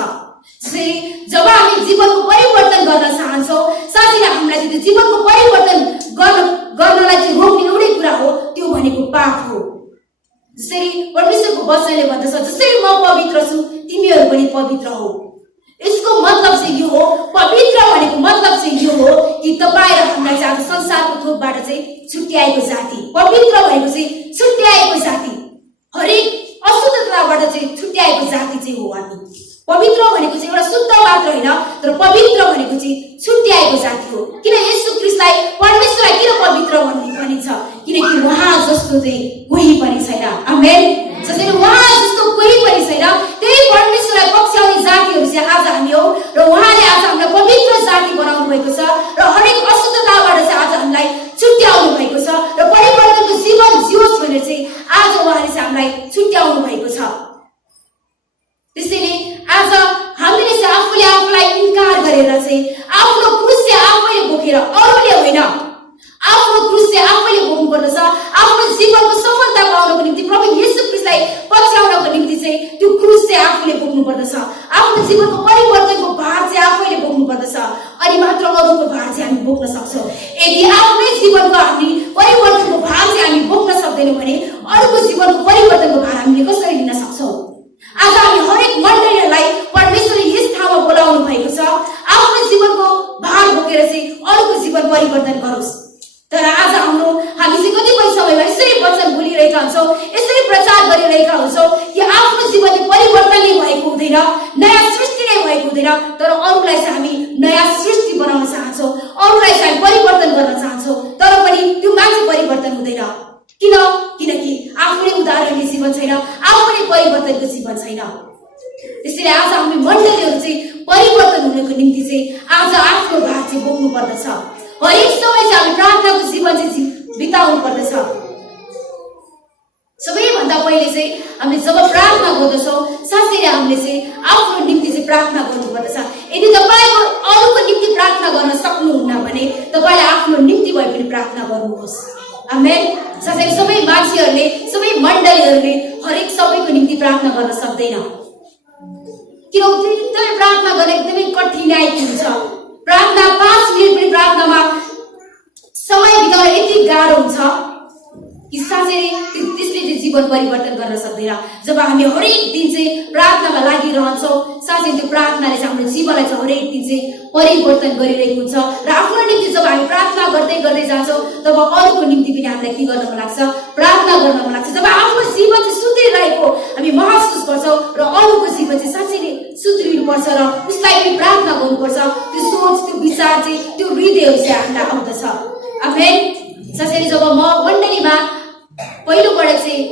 त्यसैले जब हामी जीवनको परिवर्तन गर्न चाहन्छौँ, साथै हामीलाई त्यो जीवनको परिवर्तन गर्नलाई चाहिँ रोक्ने एउटै कुरा हो, त्यो भनेको पाप हो। जसरी परमेश्वरको वचनले भन्दछ, जसरी म पवित्र छु तिमीहरू पनि पवित्र हो। यसको मतलब चाहिँ यो हो, पवित्र भनेको मतलब चाहिँ यो हो कि तपाईँ र हामीलाई चाहिँ आज संसारको थोकबाट चाहिँ छुट्याएको जाति, पवित्र भनेको चाहिँ छुट्याएको जाति, हरेक अशुद्धताबाट चाहिँ छुट्याएको जाति चाहिँ हो हामी। पवित्र भनेको चाहिँ एउटा शुद्ध मात्र होइन, तर पवित्र भनेको चाहिँ छुट्याएको जाति हो। किन येशू ख्रीष्टलाई परमेश्वरलाई किन पवित्र भनिन्छ? किनकि उहाँ जस्तो चाहिँ कोही पनि छैन। आमेन। जसरी उहाँ जस्तो कोही पनि छैन, त्यही परमेश्वरलाई पछ्याउने जातिहरू चाहिँ आज हामी हौ र उहाँले आज हामीलाई पवित्र जाति बनाउनु भएको छ र हरेक अशुद्धताबाट चाहिँ आज हामीलाई छुट्याउनु भएको छ र परिवर्तनको जीवन जियोस् भनेर चाहिँ आज उहाँले चाहिँ हामीलाई छुट्याउनु भएको छ। त्यसैले आज हामीले चाहिँ आफूले आफूलाई इन्कार गरेर चाहिँ आफ्नो क्रुस चाहिँ आफैले बोकेर, अरूले होइन, आफ्नो क्रुस चाहिँ आफैले बोक्नु पर्दछ। आफ्नो जीवनको सफलता पाउनको निम्ति प्रभु येशू ख्रीष्टलाई पछ्याउनको निम्ति चाहिँ त्यो क्रुस चाहिँ आफूले बोक्नु पर्दछ। आफ्नो जीवनको परिवर्तनको भार चाहिँ आफैले बोक्नु पर्दछ, अनि मात्र अरूको भार चाहिँ हामी बोक्न सक्छौँ। यदि आफ्नै जीवनको हामी परिवर्तनको भार चाहिँ हामी बोक्न सक्दैनौँ भने अरूको जीवनको परिवर्तनको भार हामीले कसरी लिन सक्छौँ? आज हामी हरेक मण्डलीहरूलाई परमेश्वरले यस ठाउँमा बोलाउनु भएको छ, आफ्नो जीवनको भार बोकेर चाहिँ अरूको जीवन परिवर्तन गरोस्। तर आज हामी चाहिँ कतिपय समयमा यसरी वचन बोलिरहेका हुन्छौँ, यसरी प्रचार गरिरहेका हुन्छौँ कि आफ्नो जीवन परिवर्तन नै भएको हुँदैन, नयाँ सृष्टि नै भएको हुँदैन, तर अरूलाई चाहिँ हामी नयाँ सृष्टि बनाउन चाहन्छौँ, अरूलाई चाहिँ हामी परिवर्तन गर्न चाहन्छौँ, तर पनि त्यो मान्छे परिवर्तन हुँदैन। किन? किनकि आफूले उदाहरणले जीवन छैन, आफूले परिवर्तनको जीवन छैन। त्यसैले आज हामी मण्डलीहरू चाहिँ परिवर्तन हुनको निम्ति चाहिँ आज आफ्नो भार चाहिँ बोक्नु पर्दछ। हरेक समय चाहिँ हामी प्रार्थनाको जीवन चाहिँ बिताउनु पर्दछ। सबैभन्दा पहिले चाहिँ हामीले जब प्रार्थना गर्दछौँ साथै हामीले चाहिँ आफ्नो निम्ति चाहिँ प्रार्थना गर्नुपर्दछ। यदि तपाईँको अरूको निम्ति प्रार्थना गर्न सक्नुहुन्न भने तपाईँले आफ्नो निम्ति भए पनि प्रार्थना गर्नुहोस्। आमेन। साथै सबै मान्छेहरूले, सबै मण्डलीहरूले हरेक सबैको निम्ति प्रार्थना गर्न सक्दैन, किनकि एकदमै प्रार्थना गर्न एकदमै कठिनाइ हुन्छ। प्रार्थना 5 मिनट पनि प्रार्थनामा समय बिताउन यति गाह्रो हुन्छ कि साँच्चै त्यसले चाहिँ जीवन परिवर्तन गर्न सक्दैन। जब हामी हरेक दिन चाहिँ प्रार्थनामा लागिरहन्छौँ, साँच्चै त्यो प्रार्थनाले चाहिँ हाम्रो जीवनलाई चाहिँ हरेक दिन चाहिँ परिवर्तन गरिरहेको हुन्छ र आफ्नो निम्ति जब हामी प्रार्थना गर्दै गर्दै जान्छौँ तब अरूको निम्ति पनि हामीलाई के गर्न मन लाग्छ प्रार्थना गर्न मन लाग्छ जब आफ्नो जीवन चाहिँ सुध्रिरहेको हामी महसुस गर्छौँ र अरूको जीवन चाहिँ साँच्चै नै सुध्रिनुपर्छ र उसलाई पनि प्रार्थना गर्नुपर्छ त्यो सोच त्यो विचार चाहिँ त्यो हृदयहरू चाहिँ हामीलाई आउँदछ आमेन साँच्चै जब म मण्डलीमा पहिलोपटक चाहिँ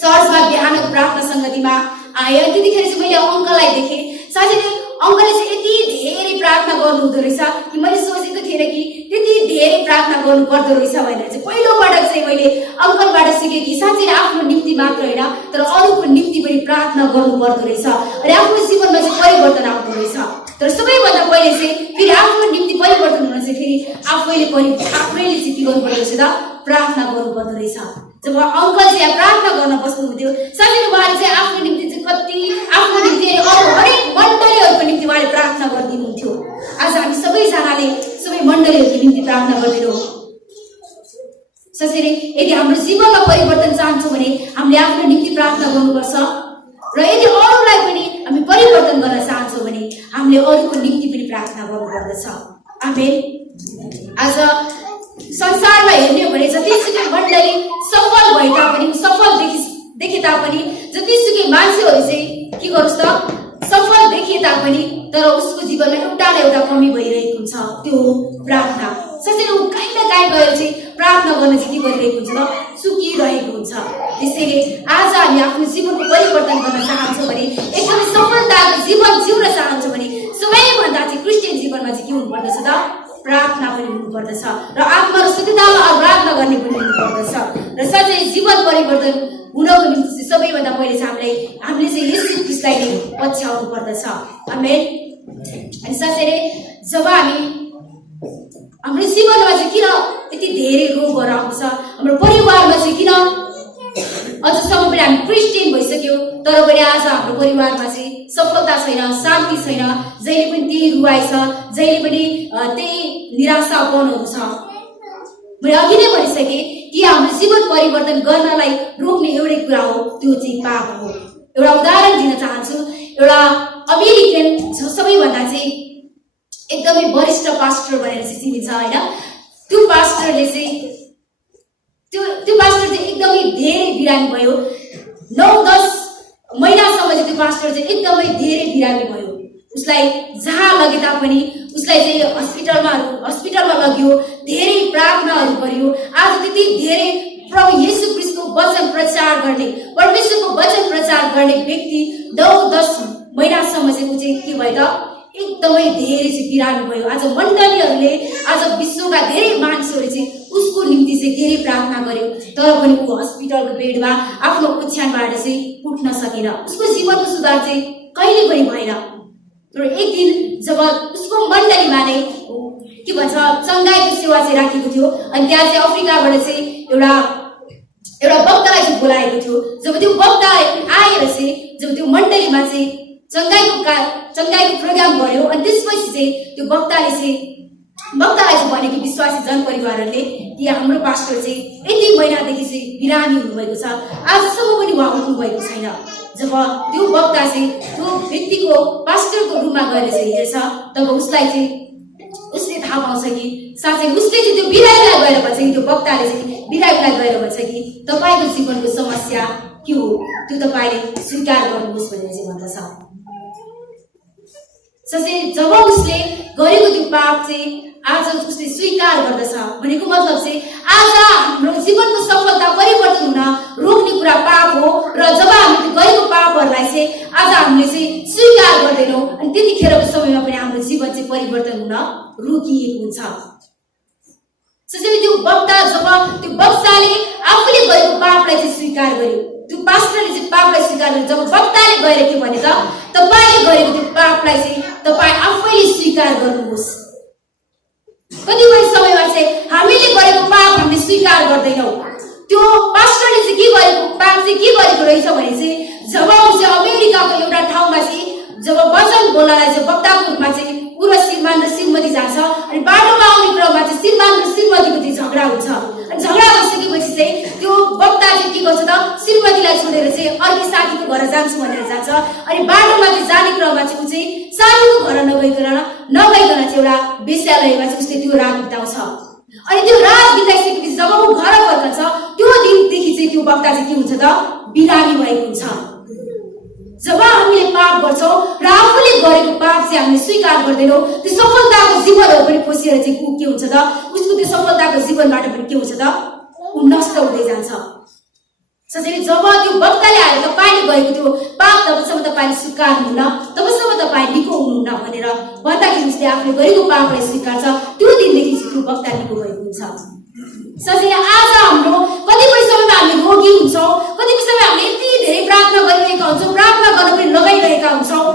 चर्चमा बिहानको प्रार्थना सङ्गतिमा आएँ त्यतिखेर चाहिँ मैले अङ्कललाई देखेँ साँच्चै नै अङ्कलले चाहिँ यति धेरै प्रार्थना गर्नु हुँदो रहेछ कि मैले सोचेको थिएन कि त्यति धेरै प्रार्थना गर्नु पर्दो रहेछ भनेर चाहिँ पहिलोपटक चाहिँ मैले अङ्कलबाट सिकेँ कि साँच्चै आफ्नो निम्ति मात्र होइन तर अरूको निम्ति पनि प्रार्थना गर्नु पर्दो रहेछ अनि आफ्नो जीवनमा चाहिँ परिवर्तन आउँदो रहेछ तर सबैभन्दा पहिले चाहिँ फेरि आफ्नो निम्ति परिवर्तन हुन चाहिँ फेरि आफैले चाहिँ के गर्नु पर्दो रहेछ त प्रार्थना गर्नु पर्दो रहेछ जब अङ्कल चाहिँ यहाँ प्रार्थना गर्न बस्नुहुन्थ्यो साँच्चै उहाँले चाहिँ आफ्नो निम्ति चाहिँ कति आफ्नो निम्ति अरू हरेक मण्डलीहरूको निम्ति उहाँले प्रार्थना गरिदिनुहुन्थ्यो आज हामी सबैजनाले सबै मण्डलीहरूको निम्ति प्रार्थना गर्दैनौँ साँच्चै नै यदि हाम्रो जीवनमा परिवर्तन चाहन्छौँ भने हामीले आफ्नो निम्ति प्रार्थना गर्नुपर्छ र यदि अरूलाई पनि हामी परिवर्तन गर्न चाहन्छौँ भने हामीले अरूको निम्ति पनि प्रार्थना गर्नुपर्दछ आमेन आज संसारमा हेर्ने हो भने जतिसुकै मण्डली सफल भए तापनि सफल देखे तापनि जतिसुकै मान्छेहरू चाहिँ के गरोस् त सफल देखिए तापनि तर उसको जीवनमा एउटा न एउटा कमी भइरहेको हुन्छ त्यो हो प्रार्थना साँच्चै ऊ कहीँ न कहीँ गएर चाहिँ प्रार्थना गर्न चाहिँ के गरिरहेको हुन्छ त चुकिरहेको हुन्छ त्यसैले आज हामी आफ्नो जीवनको परिवर्तन गर्न चाहन्छौँ भने एकदमै सफलताको जीवन जिउन चाहन्छौँ भने सबैभन्दा चाहिँ क्रिस्चियन जीवनमा चाहिँ के हुनुपर्दछ त प्रार्थना पनि हुनुपर्दछ र आत्मा र शुद्धतामा आराधना गर्ने पनि हुनुपर्दछ र साँच्चै जीवन परिवर्तन हुनको निम्ति सबैभन्दा पहिले चाहिँ हामीले चाहिँ येशू ख्रीष्टलाई नै पछ्याउनु पर्दछ आमेन अनि साँच्चै नै जब हाम्रो जीवनमा चाहिँ किन यति धेरै रोगहरू आउँछ हाम्रो परिवारमा चाहिँ किन अझसम्म पनि हामी क्रिस्चियन भइसक्यौँ तर पनि आज हाम्रो परिवारमा चाहिँ सफलता छैन शान्ति छैन जहिले पनि त्यही रुवाइ छ जहिले पनि त्यही निराशापनहरू छ मैले अघि नै भनिसकेँ कि हाम्रो जीवन परिवर्तन गर्नलाई रोक्ने एउटै कुरा हो त्यो चाहिँ पाप हो एउटा उदाहरण दिन चाहन्छु एउटा अमेरिकन सबैभन्दा चाहिँ एकदमै वरिष्ठ पास्टर भनेर चाहिँ चिनिन्छ होइन त्यो पास्टरले चाहिँ त्यो पास्टर चाहिँ एकदमै धेरै बिरामी भयो 9-10 महिनासम्म चाहिँ त्यो पास्टर चाहिँ एकदमै धेरै बिरामी भयो उसलाई जहाँ लगे तापनि उसलाई चाहिँ हस्पिटलमा लग्यो धेरै प्रार्थनाहरू गरियो आज त्यति धेरै प्रभु येशू ख्रीष्टको वचन प्रचार गर्ने परमेश्वरको वचन प्रचार गर्ने व्यक्ति 9-10 महिनासम्म चाहिँ ऊ चाहिँ के भयो त एकदमै धेरै चाहिँ बिरामी भयो आज मण्डलीहरूले आज विश्वका धेरै मानिसहरूले चाहिँ उसको निम्ति चाहिँ धेरै प्रार्थना गर्यो तर पनि ऊ हस्पिटलको बेडमा आफ्नो ओछ्यानबाट चाहिँ उठ्न सकेन उसको जीवनको सुधार चाहिँ कहिले पनि भएन तर एक दिन जब उसको मण्डलीमा नै के भन्छ चङ्गाईको सेवा चाहिँ राखेको थियो अनि त्यहाँ चाहिँ अफ्रिकाबाट चाहिँ एउटा वक्तालाई चाहिँ बोलाएको थियो जब त्यो वक्ता आएर चाहिँ जब त्यो मण्डलीमा चाहिँ चङ्गाईको प्रोग्राम गर्यो अनि त्यसपछि चाहिँ त्यो वक्ताले चाहिँ भने कि विश्वासी जनपरिवारहरूले कि हाम्रो पास्टर चाहिँ यति महिनादेखि चाहिँ बिरामी हुनुभएको छ आजसम्म पनि उहाँ उठ्नुभएको छैन जब त्यो वक्ता चाहिँ त्यो व्यक्तिको पास्टरको रुममा गएर चाहिँ हेर्छ तब उसले थाहा पाउँछ कि साँच्चै उसले चाहिँ त्यो बिरामीलाई गएर भन्छ कि त्यो वक्ताले चाहिँ बिरामीलाई गएर भन्छ कि तपाईँको जीवनको समस्या के हो त्यो तपाईँले स्वीकार गर्नुहोस् भनेर चाहिँ भन्दछ साँच्चै जब उसले गरेको त्यो पाप चाहिँ आज उसले स्वीकार गर्दछ भनेको मतलब चाहिँ आज हाम्रो जीवनको सफलता परिवर्तन हुन रोक्ने कुरा पाप हो र जब हामीले त्यो गरेको पापहरूलाई चाहिँ आज हामीले चाहिँ स्वीकार गर्दैनौँ अनि त्यतिखेरको समयमा पनि हाम्रो जीवन चाहिँ परिवर्तन हुन रोकिएको हुन्छ साँच्चै त्यो वक्ताले आफूले गरेको पापलाई चाहिँ स्वीकार गर्यो त्यो पास्टरले चाहिँ पापलाई स्वीकार गर्यो जब वक्ताले गएर के भने त तपाईँले गरेको त्यो पापलाई चाहिँ तपाईँ आफैले स्वीकार गर्नुहोस् कतिपय समयमा चाहिँ हामीले गरेको पाप हामीले स्वीकार गर्दैनौँ त्यो पास्टरले चाहिँ के गरेको पाप चाहिँ के गरेको रहेछ भने चाहिँ जब ऊ चाहिँ अमेरिकाको एउटा ठाउँमा चाहिँ जब वचन बोल्नलाई चाहिँ वक्ताको रूपमा चाहिँ पुरा श्रीमान र श्रीमती जान्छ अनि बाटोमा आउने क्रममा चाहिँ श्रीमान र श्रीमतीको चाहिँ झगडा हुन्छ अनि झगडा भइसकेपछि चाहिँ त्यो वक्ता चाहिँ के गर्छ त श्रीमतीलाई छोडेर चाहिँ अर्कै साथीको घर जान्छु भनेर जान्छ अनि बाटोमा चाहिँ जाने क्रममा चाहिँ वेश्यालयमा चाहिँ उसले त्यो रात बिताउँछ। अनि त्यो रात बिताइसकेपछि जब ऊ घर फर्कन्छ त्यो दिनदेखि चाहिँ त्यो वक्ता चाहिँ के हुन्छ त बिरामी भएको हुन्छ। जब हामीले पाप गर्छौँ र आफूले गरेको पाप चाहिँ हामीले स्वीकार गर्दैनौँ त्यो सफलताको जीवनहरू पनि खोसेर चाहिँ के हुन्छ त उसको त्यो सफलताको जीवनबाट पनि के हुन्छ त ऊ नष्ट हुँदै जान्छ। त्यसैले जब त्यो वक्ताले आएर तपाईँले गरेको त्यो पाप तबसम्म तपाईँले स्वीकार्नुहुन्न तबसम्म तपाईँ निको हुनुहुन्न भनेर भन्दाखेरि उसले आफूले गरेको पापलाई स्वीकार्छ त्यो दिनदेखि चाहिँ त्यो वक्ता निको भएको हुन्छ। त्यसैले आज हाम्रो कतिपय समयमा हामी रोगी हुन्छौँ, कतिपय समय हामीले यति धेरै प्रार्थना गरिरहेका हुन्छौँ, प्रार्थना गर्न पनि लगाइरहेका हुन्छौँ,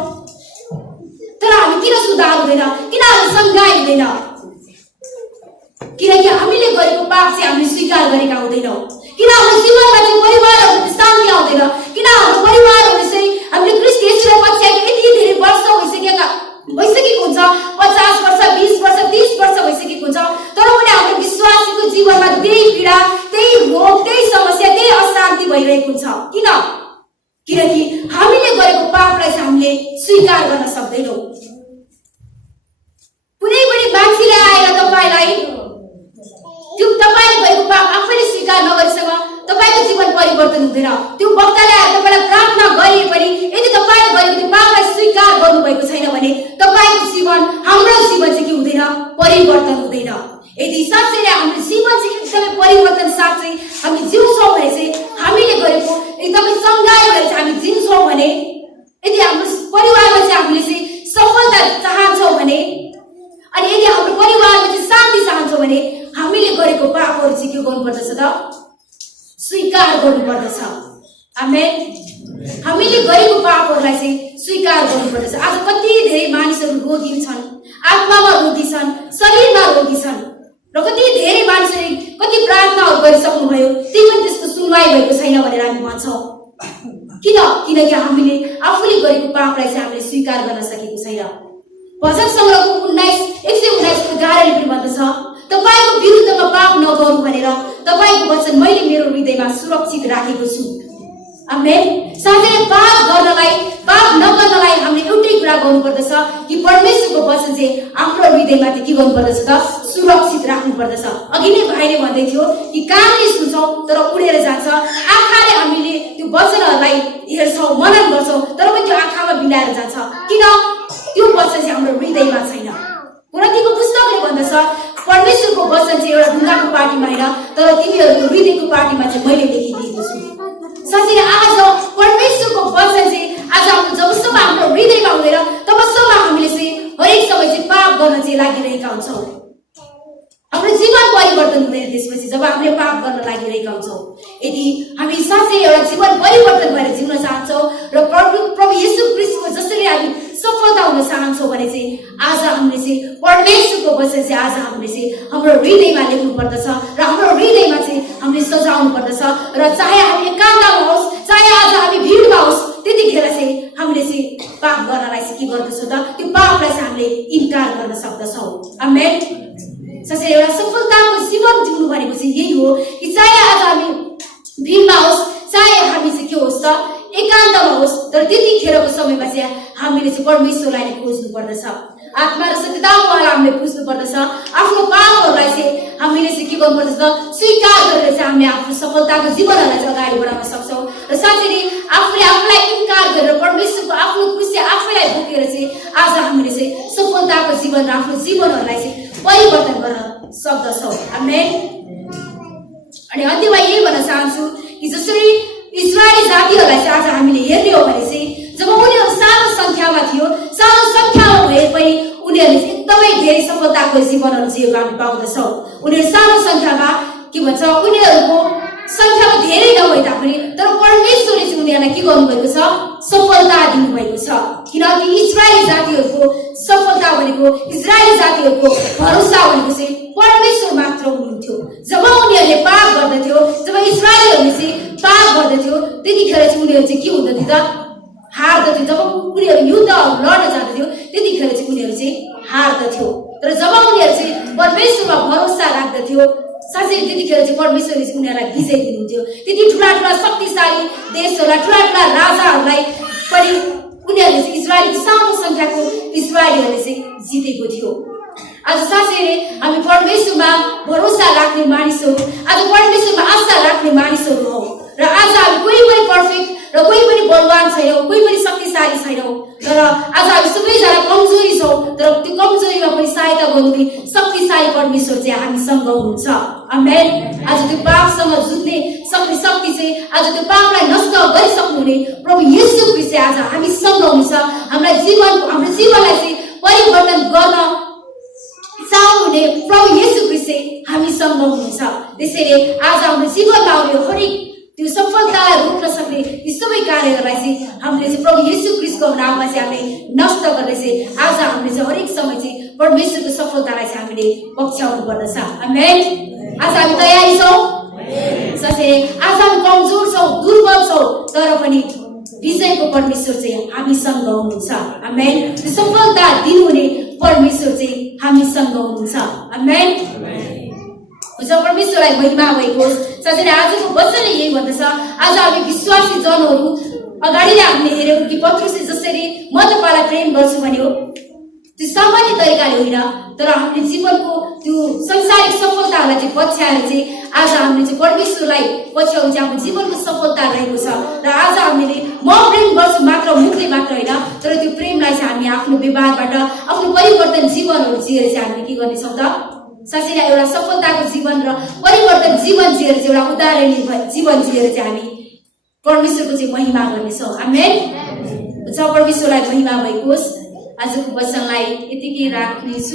तर हामी किन सुधार हुँदैन, किन हामी सङ्घाइ हुँदैन? किनकि हामीले गरेको पाप चाहिँ हामीले स्वीकार गरेका हुँदैनौँ। किन हाम्रो जीवनमा चाहिँ परिवारहरूको शान्ति आउँदैन? किन हाम्रो परिवारहरू चाहिँ हामीले ख्रीष्ट येशूलाई पछ्याएको यति धेरै वर्ष भइसकेको हुन्छ, 50 वर्ष 20 वर्ष 30 वर्ष भइसकेको हुन्छ, तर पनि हाम्रो विश्वासीको जीवनमा त्यही पीडा, त्यही रोग, त्यही समस्या, त्यही अशान्ति भइरहेको हुन्छ। किन? किनकि हामीले गरेको पापलाई चाहिँ हामीले स्वीकार गर्न सक्दैनौँ। कुनै पनि मान्छेले आएर तपाईँलाई त्यो तपाईले गरेको पाप आफैले स्वीकार नगरेसम्म तपाईको जीवन परिवर्तन हुँदैन। त्यो वक्ताले आएर तपाईलाई प्रार्थना गरे पनि यदि तपाईले गरेको त्यो पापलाई स्वीकार गर्नुभएको छैन भने तपाईको जीवन, हाम्रो जीवन चाहिँ के हुँदैन? परिवर्तन हुँदैन। यदि साँच्चै नै हाम्रो जीवन चाहिँ एकदमै परिवर्तन साथ चाहिँ हामी जिउँछौँ भने चाहिँ हामीले गरेको एकदमै सङ्घाइ भएर चाहिँ हामी जिउँछौँ भने, यदि हाम्रो परिवारमा चाहिँ हामीले चाहिँ सफलता चाहन्छौँ भने, अनि यदि हाम्रो परिवारमा चाहिँ शान्ति चाहन्छौँ भने हामीले गरेको पापहरू चाहिँ के गर्नुपर्दछ त? स्वीकार गर्नुपर्दछ। आमेन। हामीले गरेको पापहरूलाई चाहिँ स्वीकार गर्नुपर्दछ। आज कति धेरै मानिसहरू रोगी छन्, आत्मामा रोगी छन्, शरीरमा रोगी छन्, र कति धेरै मानिसहरूले कति प्रार्थनाहरू गरिसक्नुभयो त्यही पनि त्यसको सुनवाई भएको छैन भनेर हामी भन्छौँ। किन? किनकि हामीले आफूले गरेको पापलाई चाहिँ हामीले स्वीकार गर्न सकेको छैन। भजन सङ्ग्रहको 119:11 पनि भन्दछ, तपाईको विरुद्धमा पाप नगरौँ भनेर तपाईको वचन मैले मेरो हृदयमा सुरक्षित राखेको छु। आमेन। साथै पाप नगर्नलाई हामीले एउटै कुरा गर्नुपर्दछ कि परमेश्वरको वचन चाहिँ हाम्रो हृदयमा के गर्नुपर्दछ त? सुरक्षित राख्नुपर्दछ। अघि नै भाइले भन्दै थियो कि कानले सुन्छौँ तर उडेर जान्छ, आँखाले हामीले त्यो वचनहरूलाई हेर्छौँ, मनन गर्छौँ, तर पनि त्यो आँखामा बिलाएर जान्छ। किन? त्यो वचन चाहिँ हाम्रो हृदयमा छैन। कुरातीको पुस्तकले भन्दछ परमेश्वरको वचन चाहिँ एउटा ढुङ्गाको पार्टीमा होइन तर तिमीहरूको हृदयको पार्टीमा चाहिँ मैले लेखिदिएको छु। साथै आज परमेश्वरको वचन चाहिँ आज हाम्रो जबसम्म हाम्रो हृदयमा हुँदैन तबसम्म हामीले चाहिँ हरेक समय चाहिँ पाप गर्न चाहिँ लागिरहेका हुन्छौँ। हाम्रो जीवन परिवर्तन हुँदैन त्यसपछि जब हामीले पाप गर्न लागिरहेका हुन्छौँ। यदि हामी साँच्चै एउटा जीवन परिवर्तन भएर जिउन चाहन्छौँ र प्रभु येशू ख्रीष्टको जसरी हामी सफलता हुन चाहन्छौँ भने चाहिँ आज हामीले चाहिँ परमेश्वरको वचन चाहिँ आज हामीले चाहिँ हाम्रो हृदयमा लेख्नु पर्दछ र हाम्रो हृदयमा चाहिँ हामीले सजाउनु पर्दछ। र चाहे हामी एकान्तमा होस्, चाहे आज हामी भिडमा होस्, त्यतिखेर चाहिँ हामीले चाहिँ पाप गर्नलाई चाहिँ के गर्दछौँ त? त्यो पापलाई चाहिँ हामीले इन्कार गर्न सक्दछौँ। आमेन। साथै एउटा सफलताको जीवन जिउनु भनेको चाहिँ यही हो कि चाहे आज हामी भिडमा होस्, चाहे हामी चाहिँ के होस् त एकान्तमा होस्, तर त्यतिखेरको समयमा चाहिँ हामीले चाहिँ परमेश्वरलाई नै खोज्नु पर्दछ। आत्मा र सत्यताद्वारा हामीले बुझ्नु पर्दछ। आफ्नो पापहरूलाई चाहिँ हामीले चाहिँ के गर्नुपर्दछ त? स्वीकार गरेर चाहिँ हामीले आफ्नो सफलताको जीवनहरूलाई चाहिँ अगाडि बढाउन सक्छौँ। र साथै नै आफूले आफूलाई इन्कार गरेर परमेश्वरको आफ्नो खुसी आफैलाई बोकेर चाहिँ आज हामीले चाहिँ सफलताको जीवन र आफ्नो जीवनहरूलाई चाहिँ परिवर्तन गर्न सक्दछौँ। आमेन। अनि अन्त्यमा यही भन्न चाहन्छु कि जसरी इस्रायली जातिहरूलाई चाहिँ आज हामीले हेर्ने हो भने चाहिँ जब उनीहरू सानो सङ्ख्यामा थियो, सानो सङ्ख्यामा भए पनि उनीहरूले एकदमै धेरै सफलताको जीवनहरू जिएको हामी पाउँदछौँ। उनीहरू सानो सङ्ख्यामा के भन्छ उनीहरूको सङ्ख्यामा धेरै नभए तापनि तर परमेश्वरले चाहिँ उनीहरूलाई के गर्नुभएको छ? सफलता दिनुभएको छ। किनकि इस्रायली जातिहरूको सफलता भनेको, इस्रायली जातिहरूको भरोसा भनेको चाहिँ परमेश्वर मात्र हुनुहुन्थ्यो। जब उनीहरूले पाप गर्दथ्यो, जब इस्रायलीहरूले चाहिँ पाप गर्दथ्यो त्यतिखेर चाहिँ उनीहरू चाहिँ के हुँदथ्यो त? हार्दथ्यो। जब उनीहरू युद्धहरू लड्न जाँदथ्यो त्यतिखेर चाहिँ उनीहरू चाहिँ हार्दथ्यो। तर जब उनीहरू चाहिँ परमेश्वरमा भरोसा राख्दथ्यो साँच्चै त्यतिखेर चाहिँ परमेश्वरले चाहिँ उनीहरूलाई विजय दिनुहुन्थ्यो। त्यति ठुला ठुला शक्तिशाली देशहरूलाई, ठुला ठुला राजाहरूलाई पनि उनीहरूले चाहिँ इस्रायली सानो सङ्ख्याको इस्रायलीहरूले चाहिँ जितेको थियो। आज साँच्चै हामी परमेश्वरमा भरोसा राख्ने मानिसहरू, आज परमेश्वरमा आशा राख्ने मानिसहरू हौ। र आज हामी कोही पनि पर्फेक्ट र कोही पनि बलवान छैनौँ, कोही पनि शक्तिशाली छैनौँ, तर आज हामी सबैजना कमजोरी छौँ। तर त्यो कमजोरीमा पनि सहायता गर्नुहुने शक्तिशाली परमेश्वर चाहिँ हामीसँग हुनुहुन्छ। आमेन। आज त्यो पापसँग जुझ्ने सक्ने शक्ति चाहिँ, आज त्यो पापलाई नष्ट गरिसक्नुहुने प्रभु येशू ख्रीष्ट आज हामीसँग हुनुहुन्छ। हाम्रो जीवनलाई चाहिँ परिवर्तन गर्न चाहनुहुने प्रभु येशू ख्रीष्ट हामीसँग हुनुहुन्छ। त्यसैले आज हाम्रो जीवनमा आउने हरेक त्यो सफलतालाई रोक्न सक्ने ती सबै कार्यहरूलाई चाहिँ हामीले चाहिँ प्रभु येशू ख्रीष्टको नाममा चाहिँ हामीले नष्ट गर्ने चाहिँ आज हामीले चाहिँ हरेक समय चाहिँ परमेश्वरको सफलतालाई चाहिँ हामीले पछ्याउनु पर्दछ। आमेन। आज हामी तयारी छौँ। साथै आज हामी कमजोर छौँ, दुर्बल छौँ, तर पनि विजयको परमेश्वर चाहिँ हामीसँग हुनुहुन्छ। आमेन। त्यो सफलता दिनुहुने परमेश्वर चाहिँ हामीसँग हुनुहुन्छ। आमेन। परमेश्वरलाई महिमा भएको होस्। साथै आजको वचन यही भन्दछ, आज हामी विश्वासी जनहरू अगाडि हामीले हेर्यौँ कि पत्रुसले जसरी म तपाईँलाई प्रेम गर्छु भन्यो, त्यो सामान्य तरिकाले होइन, तर हामीले जीवनको त्यो संसारिक सफलताहरूलाई चाहिँ पछ्याएर चाहिँ आज हामीले चाहिँ परमेश्वरलाई पछ्याउनु चाहिँ हाम्रो जीवनको सफलता रहेको छ। र आज हामीले म प्रेम गर्छु मात्र मुखले मात्र होइन, तर त्यो प्रेमलाई चाहिँ हामी आफ्नो व्यवहारबाट आफ्नो परिवर्तन जीवनहरू जिएर चाहिँ हामीले के गर्नेछौँ त, साँच्चै एउटा सफलताको जीवन र परिवर्तन जीवन जिएर चाहिँ एउटा उदाहरणीय जीवन जिएर चाहिँ हामी परमेश्वरको चाहिँ महिमा गर्नेछौँ। आमेन। परमेश्वरलाई महिमा भएको होस्। आजको वचनलाई यतिकै राख्नेछु।